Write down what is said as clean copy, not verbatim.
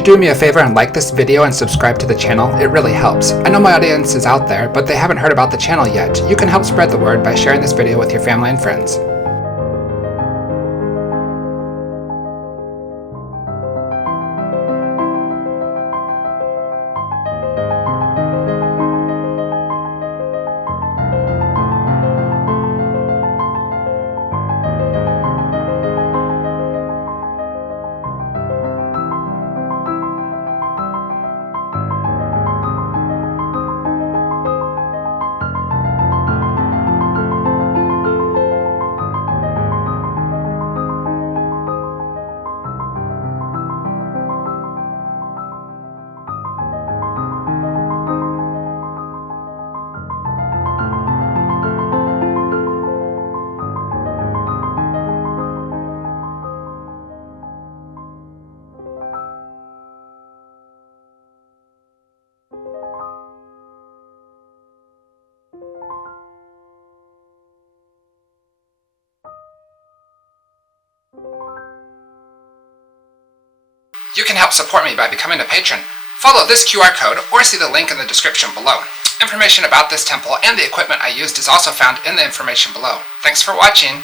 you do me a favor and like this video and subscribe to the channel? It really helps. I know my audience is out there, but they haven't heard about the channel yet. You can help spread the word by sharing this video with your family and friends. You can help support me by becoming a patron. Follow this QR code or see the link in the description below. Information about this temple and the equipment I used is also found in the information below. Thanks for watching.